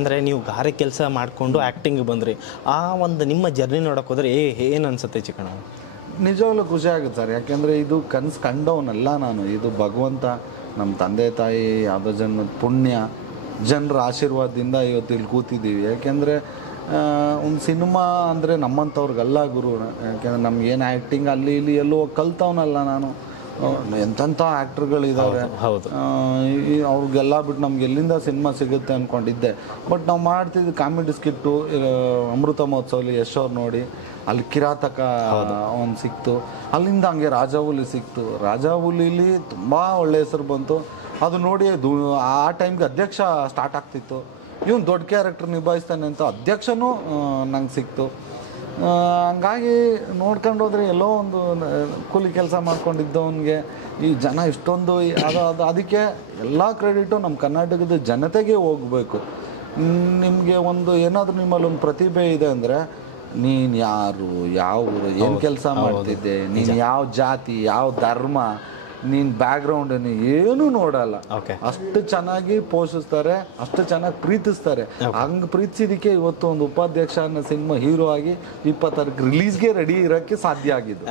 ಅಂದರೆ ನೀವು ಗಾರೆ ಕೆಲಸ ಮಾಡಿಕೊಂಡು ಆ್ಯಕ್ಟಿಂಗ್ ಬಂದ್ರಿ, ಆ ಒಂದು ನಿಮ್ಮ ಜರ್ನಿ ನೋಡೋಕೆ ಹೋದರೆ ಏನು ಅನ್ಸುತ್ತೆ ಚಿಕ್ಕಣ್ಣ? ನಿಜವಾಗ್ಲೂ ಖುಷಿ ಆಗುತ್ತೆ ಸರ್. ಯಾಕೆಂದರೆ ಇದು ಕನಸು ಕಂಡವನಲ್ಲ ನಾನು. ಇದು ಭಗವಂತ, ನಮ್ಮ ತಂದೆ ತಾಯಿ ಯಾವುದೋ ಜನ್ಮದ ಪುಣ್ಯ, ಜನರ ಆಶೀರ್ವಾದದಿಂದ ಇವತ್ತು ಇಲ್ಲಿ ಕೂತಿದ್ದೀವಿ. ಯಾಕೆಂದರೆ ಒಂದು ಸಿನಿಮಾ ಅಂದರೆ ನಮ್ಮಂಥವ್ರಿಗೆಲ್ಲ ಗುರು. ಯಾಕೆಂದರೆ ನಮಗೇನು ಆ್ಯಕ್ಟಿಂಗ್ ಅಲ್ಲಿ ಇಲ್ಲಿ ಎಲ್ಲೋ ಕಲ್ತವನಲ್ಲ ನಾನು. ಎಂತೆಂಥ ಆ್ಯಕ್ಟ್ರುಗಳಿದ್ದಾರೆ, ಅವ್ರಿಗೆಲ್ಲ ಬಿಟ್ಟು ನಮ್ಗೆ ಎಲ್ಲಿಂದ ಸಿನಿಮಾ ಸಿಗುತ್ತೆ ಅಂದ್ಕೊಂಡಿದ್ದೆ. ಬಟ್ ನಾವು ಮಾಡ್ತಿದ್ದು ಕಾಮಿಡಿ ಸ್ಕಿಟ್ಟು. ಅಮೃತ ಮಹೋತ್ಸವಲ್ಲಿ ಯಶ್ ಅವ್ರು ನೋಡಿ ಅಲ್ಲಿ ಕಿರಾತಕ ಒಂದು ಸಿಕ್ತು, ಅಲ್ಲಿಂದ ಹಂಗೆ ರಾಜಾಹುಲಿ ಸಿಕ್ತು. ರಾಜಾಹುಲಿಲಿ ತುಂಬ ಒಳ್ಳೆ ಹೆಸರು ಬಂತು. ಅದು ನೋಡಿ ಆ ಟೈಮ್ಗೆ ಅಧ್ಯಕ್ಷ ಸ್ಟಾರ್ಟ್ ಆಗ್ತಿತ್ತು. ಇವನು ದೊಡ್ಡ ಕ್ಯಾರೆಕ್ಟರ್ ನಿಭಾಯಿಸ್ತಾನೆ ಅಂತ ಅಧ್ಯಕ್ಷನೂ ನಂಗೆ ಸಿಕ್ತು. ಹಂಗಾಗಿ ನೋಡ್ಕೊಂಡು ಹೋದರೆ ಎಲ್ಲೋ ಒಂದು ಕೂಲಿ ಕೆಲಸ ಮಾಡ್ಕೊಂಡಿದ್ದವನಿಗೆ ಈ ಜನ ಇಷ್ಟೊಂದು ಅದಕ್ಕೆ ಎಲ್ಲ ಕ್ರೆಡಿಟು ನಮ್ಮ ಕರ್ನಾಟಕದ ಜನತೆಗೆ ಹೋಗಬೇಕು. ನಿಮಗೆ ಒಂದು ಏನಾದರೂ ನಿಮ್ಮಲ್ಲಿ ಒಂದು ಪ್ರತಿಭೆ ಇದೆ ಅಂದರೆ, ನೀನು ಯಾರು, ಯಾವ ಊರು, ಏನು ಕೆಲಸ ಮಾಡ್ತಿದ್ದೆ, ನೀನು ಯಾವ ಜಾತಿ, ಯಾವ ಧರ್ಮ, ನೀನು ಬ್ಯಾಕ್ಗ್ರೌಂಡ್ ಏನೂ ನೋಡಲ್ಲ. ಅಷ್ಟು ಚೆನ್ನಾಗಿ ಪೋಷಿಸ್ತಾರೆ, ಅಷ್ಟು ಚೆನ್ನಾಗಿ ಪ್ರೀತಿಸ್ತಾರೆ. ಹಂಗೆ ಪ್ರೀತಿಸಿದಕ್ಕೆ ಇವತ್ತು ಒಂದು ಉಪಾಧ್ಯಕ್ಷ ಅನ್ನೋ ಸಿನಿಮಾ ಹೀರೋ ಆಗಿ 20 ರಿಲೀಸ್ಗೆ ರೆಡಿ ಇರೋಕ್ಕೆ ಸಾಧ್ಯ ಆಗಿದೆ.